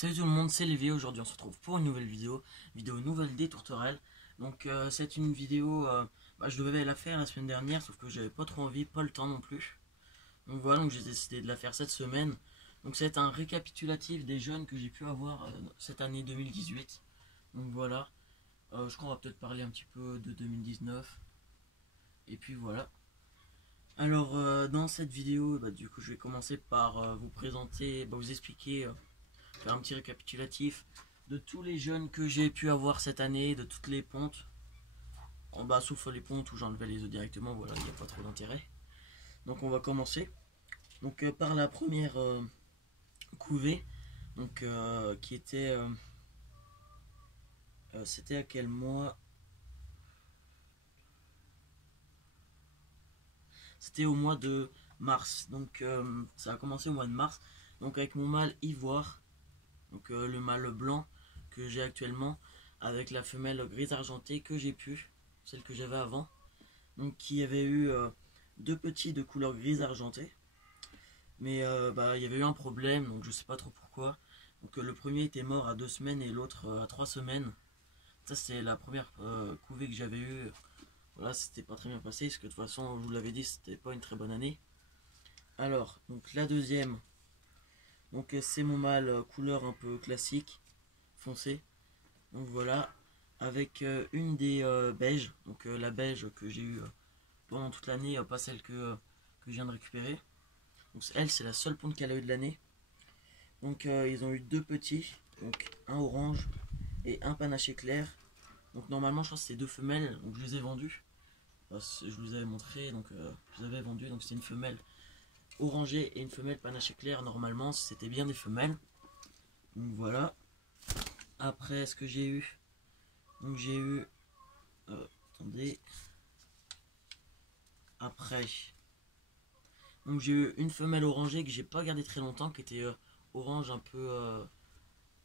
Salut tout le monde, c'est Lévi. Aujourd'hui on se retrouve pour une nouvelle vidéo nouvelle des tourterelles. Donc c'est une vidéo, je devais la faire la semaine dernière, sauf que j'avais pas trop envie, pas le temps non plus. Donc voilà, donc j'ai décidé de la faire cette semaine. Donc c'est un récapitulatif des jeunes que j'ai pu avoir cette année 2018. Donc voilà, je crois qu'on va peut-être parler un petit peu de 2019. Et puis voilà. Alors dans cette vidéo, du coup je vais commencer par vous présenter, vous expliquer, faire un petit récapitulatif de tous les jeunes que j'ai pu avoir cette année, de toutes les pontes. En bas, sauf les pontes où j'enlevais les œufs directement, voilà, il n'y a pas trop d'intérêt. Donc on va commencer. Donc par la première couvée, donc qui était, c'était à quel mois? C'était au mois de mars. Donc ça a commencé au mois de mars. Donc avec mon mâle ivoire, donc le mâle blanc que j'ai actuellement, avec la femelle grise argentée que j'ai pu, celle que j'avais avant, donc qui avait eu deux petits de couleur grise argentée, mais il y avait eu un problème, donc je sais pas trop pourquoi. Donc le premier était mort à 2 semaines et l'autre à 3 semaines. Ça c'est la première couvée que j'avais eu. Voilà, c'était pas très bien passé parce que de toute façon, je vous l'avais dit, c'était pas une très bonne année. Alors, donc la deuxième, donc c'est mon mâle couleur un peu classique, foncé. Donc voilà, avec une des beiges, donc la beige que j'ai eue pendant toute l'année, pas celle que je viens de récupérer. Donc elle, c'est la seule ponte qu'elle a eu de l'année. Donc ils ont eu deux petits, donc un orange et un panaché clair. Donc normalement, je pense que c'est deux femelles, donc je les ai vendues. Je vous avais montré, donc je les avais vendues. Donc c'était une femelle orangée et une femelle panaché clair. Normalement, c'était bien des femelles. Donc voilà. Après, ce que j'ai eu, donc j'ai eu, attendez, après, donc j'ai eu une femelle orangée que j'ai pas gardée très longtemps, qui était orange un peu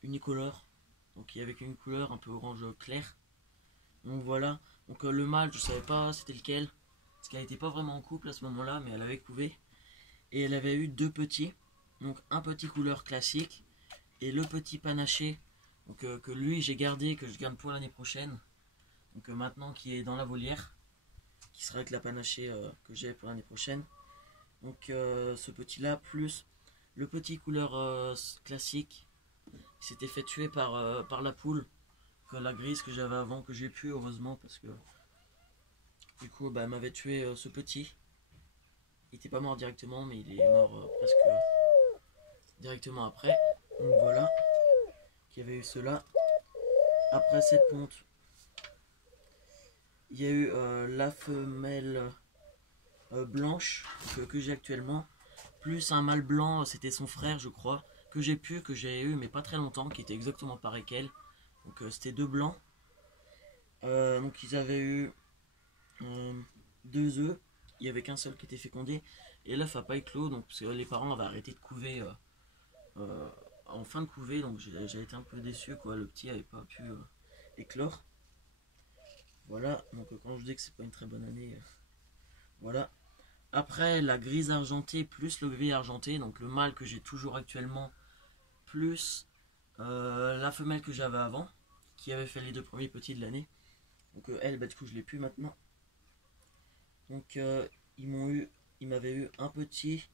unicolore, donc il y avait une couleur un peu orange clair. Donc voilà, donc le mâle je savais pas c'était lequel, parce qu'elle était pas vraiment en couple à ce moment là, mais elle avait couvé. Et elle avait eu deux petits, donc un petit couleur classique et le petit panaché, donc que lui j'ai gardé, que je garde pour l'année prochaine. Donc maintenant qui est dans la volière, qui sera avec la panachée que j'ai pour l'année prochaine. Donc ce petit là plus le petit couleur classique qui s'était fait tuer par la poule, que la grise que j'avais avant, que j'ai pu heureusement, parce que du coup elle m'avait tué ce petit. Il était pas mort directement, mais il est mort presque directement après. Donc voilà, qu'il y avait eu cela. Après cette ponte, il y a eu la femelle blanche que j'ai actuellement, plus un mâle blanc, c'était son frère je crois, que j'ai eu mais pas très longtemps, qui était exactement pareil qu'elle. Donc c'était deux blancs. Donc ils avaient eu deux œufs, il y avait qu'un seul qui était fécondé et l'œuf a pas éclos, donc parce que les parents avaient arrêté de couver en fin de couvée, donc j'ai été un peu déçu quoi, le petit avait pas pu éclore. Voilà, donc quand je dis que c'est pas une très bonne année, voilà. Après la grise argentée plus le gris argenté, donc le mâle que j'ai toujours actuellement, plus la femelle que j'avais avant, qui avait fait les deux premiers petits de l'année. Donc elle, du coup je l'ai plus maintenant. Donc ils m'avaient eu un petit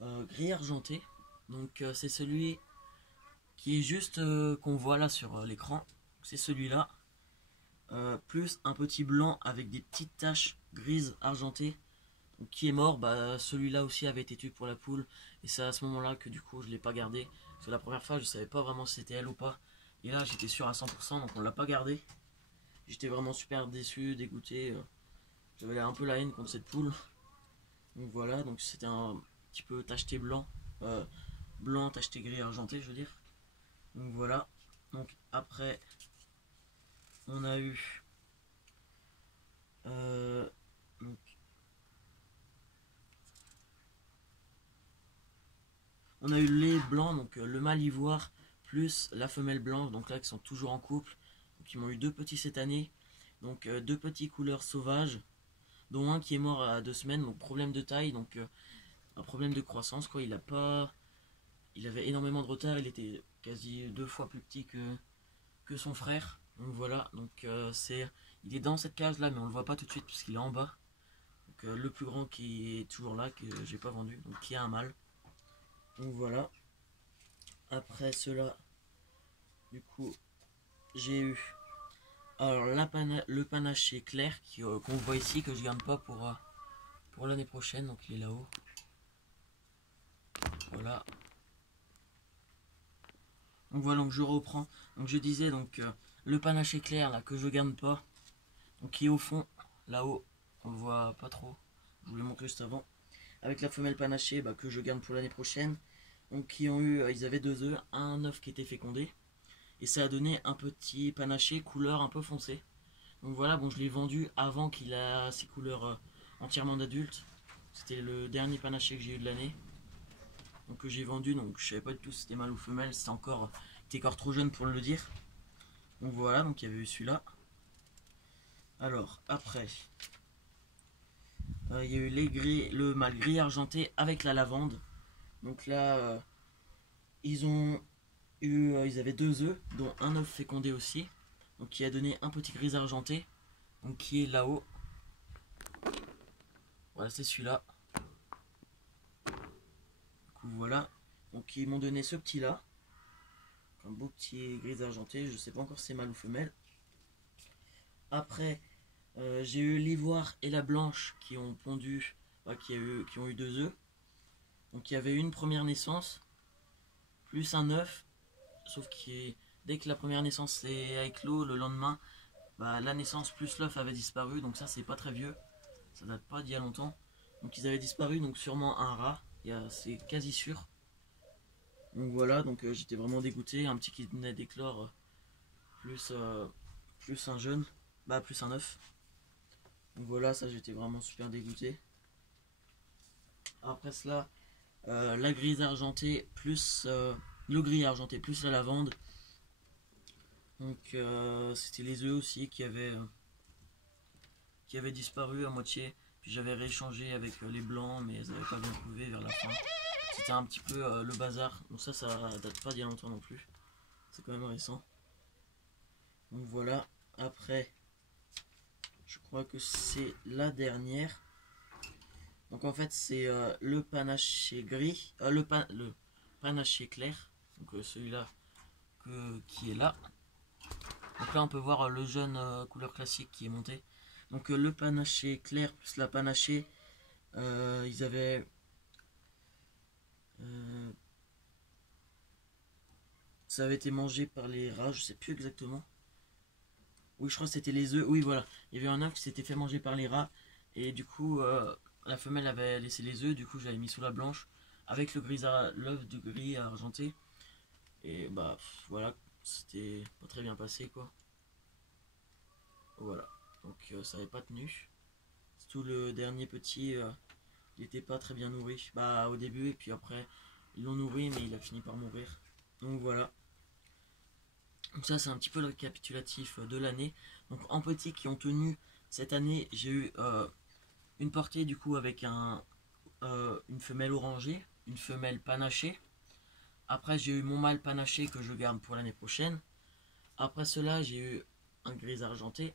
gris argenté. Donc c'est celui qui est juste qu'on voit là sur l'écran. C'est celui-là. Plus un petit blanc avec des petites taches grises argentées. Donc, qui est mort, celui-là aussi avait été tué pour la poule. Et c'est à ce moment-là que du coup je l'ai pas gardé. Parce que la première fois je savais pas vraiment si c'était elle ou pas. Et là j'étais sûr à 100%, donc on l'a pas gardé. J'étais vraiment super déçu, dégoûté. J'avais un peu la haine contre cette poule. Donc voilà, donc c'était un petit peu tacheté blanc. Blanc, tacheté gris, argenté, je veux dire. Donc voilà. Donc après, on a eu... donc, on a eu les blancs, donc le mâle ivoire plus la femelle blanche, donc là qui sont toujours en couple. Donc ils m'ont eu deux petits cette année. Donc deux petits couleurs sauvages, dont un qui est mort à 2 semaines, donc problème de taille, donc un problème de croissance quoi, il a pas il avait énormément de retard, il était quasi 2 fois plus petit que son frère. Donc voilà, donc il est dans cette cage là, mais on le voit pas tout de suite puisqu'il est en bas. Donc le plus grand qui est toujours là, que j'ai pas vendu, donc qui a un mâle. Donc voilà. Après cela, du coup, j'ai eu alors le panaché clair qu'on voit ici, que je garde pas pour l'année prochaine, donc il est là-haut. Voilà. Donc voilà, donc je reprends. Donc je disais donc le panaché clair là que je garde pas, donc qui est au fond, là-haut, on le voit pas trop. Je vous l'ai montré juste avant. Avec la femelle panachée que je garde pour l'année prochaine. Donc qui ont eu, ils avaient 2 œufs, un œuf qui était fécondé. Et ça a donné un petit panaché couleur un peu foncée. Donc voilà, bon je l'ai vendu avant qu'il a ses couleurs entièrement d'adulte. C'était le dernier panaché que j'ai eu de l'année. Donc que j'ai vendu, donc je savais pas du tout si c'était mâle ou femelle, c'était encore trop jeune pour le dire. Donc voilà, donc il y avait eu celui-là. Alors après, il y a eu le mâle gris argenté avec la lavande. Donc là, ils avaient 2 œufs, dont un œuf fécondé aussi. Donc qui a donné un petit gris argenté, donc qui est là-haut. Voilà, c'est celui-là. Voilà, donc ils m'ont donné ce petit là, un beau petit gris argenté, je sais pas encore si c'est mâle ou femelle. Après j'ai eu l'ivoire et la blanche qui ont pondu, qui ont eu 2 œufs. Donc il y avait une première naissance plus un œuf, sauf que dès que la première naissance a éclos, le lendemain la naissance plus l'œuf avait disparu, donc ça c'est pas très vieux, ça date pas d'il y a longtemps. Donc ils avaient disparu, donc sûrement un rat, c'est quasi sûr. Donc voilà, donc j'étais vraiment dégoûté, un petit qui venait d'éclore, plus un jeune, plus un œuf. Donc voilà, ça j'étais vraiment super dégoûté. Après cela, la grise argentée plus le gris argenté plus la lavande. Donc c'était les œufs aussi qui avaient disparu à moitié. Puis j'avais rééchangé avec les blancs, mais ils n'avaient pas bien couvé vers la fin. C'était un petit peu le bazar. Donc ça date pas d'il y a longtemps non plus. C'est quand même récent. Donc voilà. Après, je crois que c'est la dernière. Donc en fait c'est le panaché gris, le panaché clair. Donc celui-là qui est là. Donc là on peut voir le jaune couleur classique qui est monté. Donc le panaché clair plus la panachée, ils avaient ça avait été mangé par les rats, je sais plus exactement. Oui, je crois que c'était les œufs. Oui, voilà, il y avait un œuf qui s'était fait manger par les rats et du coup la femelle avait laissé les œufs. Du coup j'avais mis sous la blanche avec l'œuf de gris argenté et voilà, c'était pas très bien passé quoi. Voilà, donc ça n'avait pas tenu. Tout le dernier petit, il n'était pas très bien nourri. Au début et puis après ils l'ont nourri mais il a fini par mourir. Donc voilà. Donc ça c'est un petit peu le récapitulatif de l'année. Donc en petits qui ont tenu cette année, j'ai eu une portée du coup avec une femelle orangée, une femelle panachée. Après j'ai eu mon mâle panaché que je garde pour l'année prochaine. Après cela j'ai eu un gris argenté,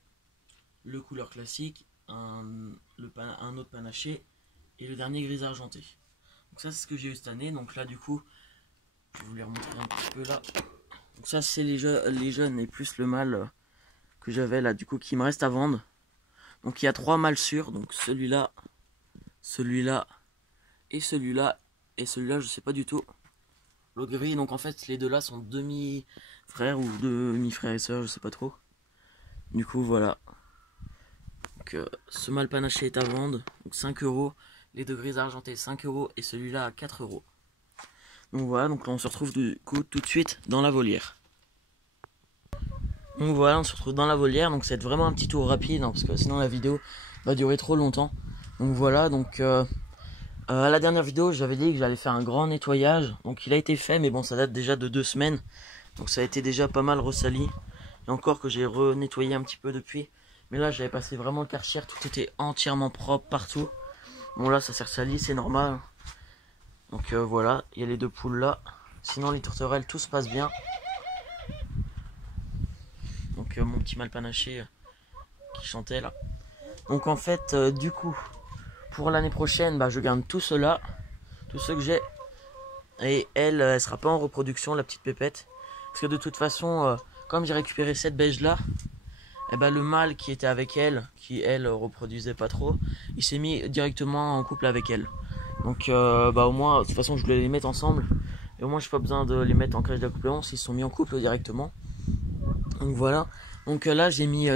le couleur classique, un autre panaché et le dernier gris argenté. Donc ça c'est ce que j'ai eu cette année. Donc là du coup je vais vous les remontrer un petit peu là. Donc ça c'est les jeunes et plus le mâle que j'avais là du coup qui me reste à vendre. Donc il y a 3 mâles sûrs, donc celui-là, celui-là et celui-là. Et celui-là je sais pas du tout. L'autre gris, donc en fait les deux là sont demi-frères ou demi-frères et sœurs, je sais pas trop. Du coup voilà. Donc ce mâle panaché est à vendre, donc 5 €. Les 2 gris argentés 5 € et celui-là à 4 €. Donc voilà, donc là on se retrouve du coup tout de suite dans la volière. Donc voilà, on se retrouve dans la volière, donc c'est vraiment un petit tour rapide parce que sinon la vidéo va durer trop longtemps. Donc voilà, donc à la dernière vidéo j'avais dit que j'allais faire un grand nettoyage, donc il a été fait mais bon ça date déjà de 2 semaines, donc ça a été déjà pas mal ressali. Et encore que j'ai renettoyé un petit peu depuis, mais là j'avais passé vraiment le Karcher, tout était entièrement propre partout. Bon là ça s'est ressali, c'est normal. Donc voilà, il y a les 2 poules là. Sinon les tourterelles, tout se passe bien. Donc mon petit mâle panaché qui chantait là. Donc en fait, du coup, pour l'année prochaine, bah, je garde tout cela, tout ce que j'ai. Et elle, elle sera pas en reproduction, la petite pépette. Parce que de toute façon, comme j'ai récupéré cette beige là, et ben le mâle qui était avec elle, qui elle reproduisait pas trop, il s'est mis directement en couple avec elle. Donc bah au moins, de toute façon je voulais les mettre ensemble. Et au moins j'ai pas besoin de les mettre en cage d'accouplement s'ils sont mis en couple directement. Donc voilà. Donc là j'ai mis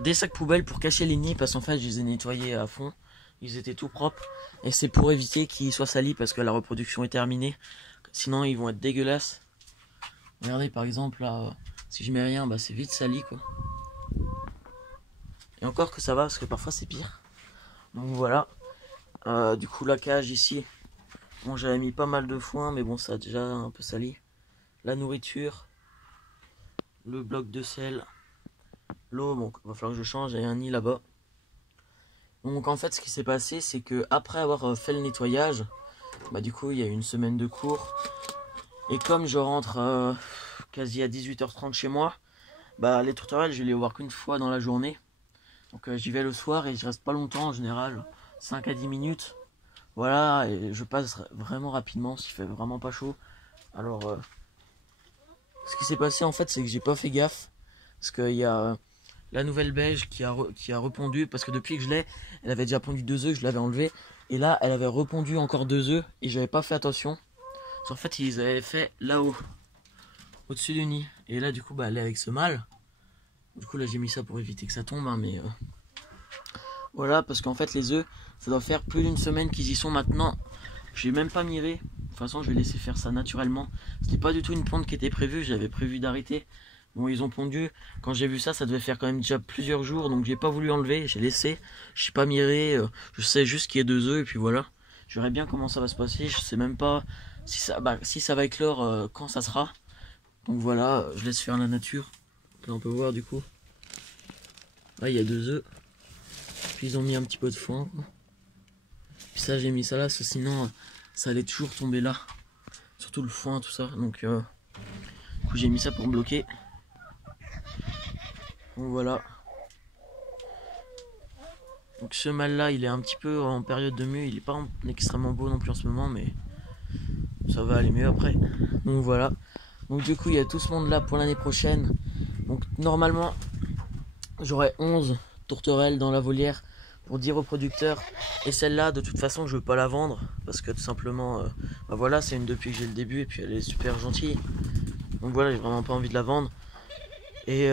des sacs poubelles pour cacher les nids parce qu'en fait je les ai nettoyés à fond. Ils étaient tout propres et c'est pour éviter qu'ils soient salis parce que la reproduction est terminée. Sinon ils vont être dégueulasses. Regardez par exemple là, si je mets rien, bah c'est vite sali quoi. Et encore que ça va parce que parfois c'est pire. Donc voilà. Du coup la cage ici, bon j'avais mis pas mal de foin mais bon ça a déjà un peu sali. La nourriture, le bloc de sel, l'eau, bon il va falloir que je change, il y a un nid là-bas. Donc en fait ce qui s'est passé c'est que après avoir fait le nettoyage, bah du coup il y a eu une semaine de cours. Et comme je rentre quasi à 18h30 chez moi, bah les tourterelles je vais les voir qu'une fois dans la journée. Donc j'y vais le soir et je reste pas longtemps en général, 5 à 10 minutes. Voilà, et je passe vraiment rapidement s'il fait vraiment pas chaud. Alors ce qui s'est passé en fait c'est que j'ai pas fait gaffe. Parce qu'il y a la nouvelle beige qui a repondu. Parce que depuis que je l'ai, elle avait déjà pondu 2 œufs, je l'avais enlevé. Et là elle avait repondu encore 2 œufs et j'avais pas fait attention. En fait ils avaient fait là-haut, au-dessus du nid. Et là du coup bah elle est avec ce mâle. Du coup là j'ai mis ça pour éviter que ça tombe hein, mais voilà, parce qu'en fait les œufs ça doit faire plus d'une semaine qu'ils y sont maintenant. Je n'ai même pas miré. De toute façon je vais laisser faire ça naturellement. C'était pas du tout une ponte qui était prévue, j'avais prévu d'arrêter. Bon ils ont pondu, quand j'ai vu ça ça devait faire quand même déjà plusieurs jours. Donc j'ai pas voulu enlever, j'ai laissé. Je suis pas miré, je sais juste qu'il y a 2 œufs et puis voilà. Je verrai bien comment ça va se passer, je sais même pas si ça va éclore quand ça sera. Donc voilà, je laisse faire la nature. Là on peut voir du coup. Là il y a 2 œufs. Puis ils ont mis un petit peu de foin. Puis ça j'ai mis ça là, parce que sinon ça allait toujours tomber là. Surtout le foin, tout ça. Donc du coup j'ai mis ça pour bloquer. Donc voilà. Donc ce mâle là il est un petit peu en période de mue. Il est pas extrêmement beau non plus en ce moment, mais ça va aller mieux après. Donc voilà. Donc du coup il y a tout ce monde là pour l'année prochaine. Donc normalement j'aurai 11 tourterelles dans la volière pour 10 reproducteurs. Et celle-là de toute façon je veux pas la vendre. Parce que tout simplement bah voilà, c'est une depuis que j'ai le début. Et puis elle est super gentille. Donc voilà, j'ai vraiment pas envie de la vendre. Et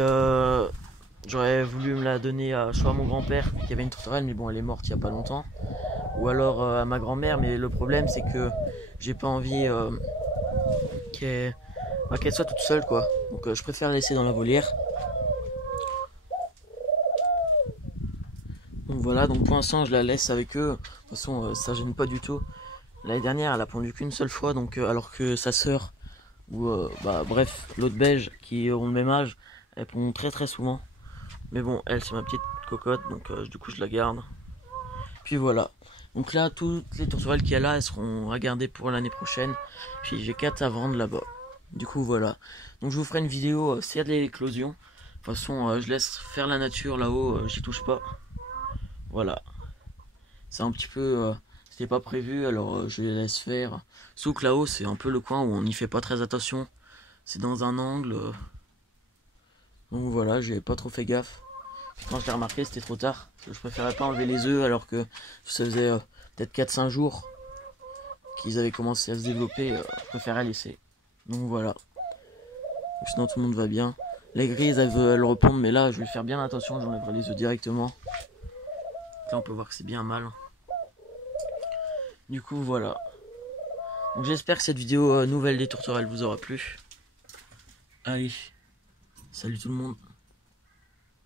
j'aurais voulu me la donner soit à mon grand-père qui avait une tourterelle, mais bon elle est morte il y a pas longtemps. Ou alors à ma grand-mère, mais le problème c'est que j'ai pas envie qu'elle soit toute seule quoi. Donc je préfère la laisser dans la volière. Donc voilà, donc pour l'instant je la laisse avec eux. De toute façon ça gêne pas du tout. L'année dernière elle a pondu qu'une seule fois, donc alors que sa sœur ou bah bref l'autre beige qui ont le même âge, elle pond très très souvent. Mais bon elle c'est ma petite cocotte, donc du coup je la garde. Puis voilà. Donc là toutes les tourterelles qu'il y a là elles seront à garder pour l'année prochaine. Puis j'ai 4 à vendre là-bas. Du coup voilà. Donc je vous ferai une vidéo s'il y a de l'éclosion. De toute façon je laisse faire la nature là-haut, j'y touche pas. Voilà. C'est un petit peu c'était pas prévu, alors je les laisse faire. Sauf que là-haut c'est un peu le coin où on n'y fait pas très attention. C'est dans un angle. Donc voilà, j'ai pas trop fait gaffe. Puis quand je l'ai remarqué c'était trop tard. Je préférais pas enlever les œufs alors que ça faisait peut-être 4-5 jours qu'ils avaient commencé à se développer. Je préférais laisser. Donc voilà. Sinon tout le monde va bien. Les grises elles veulent repondre, mais là je vais faire bien attention, j'enlèverai les œufs directement. Là on peut voir que c'est bien mal. Du coup voilà. Donc j'espère que cette vidéo nouvelle des tourterelles vous aura plu. Allez, salut tout le monde.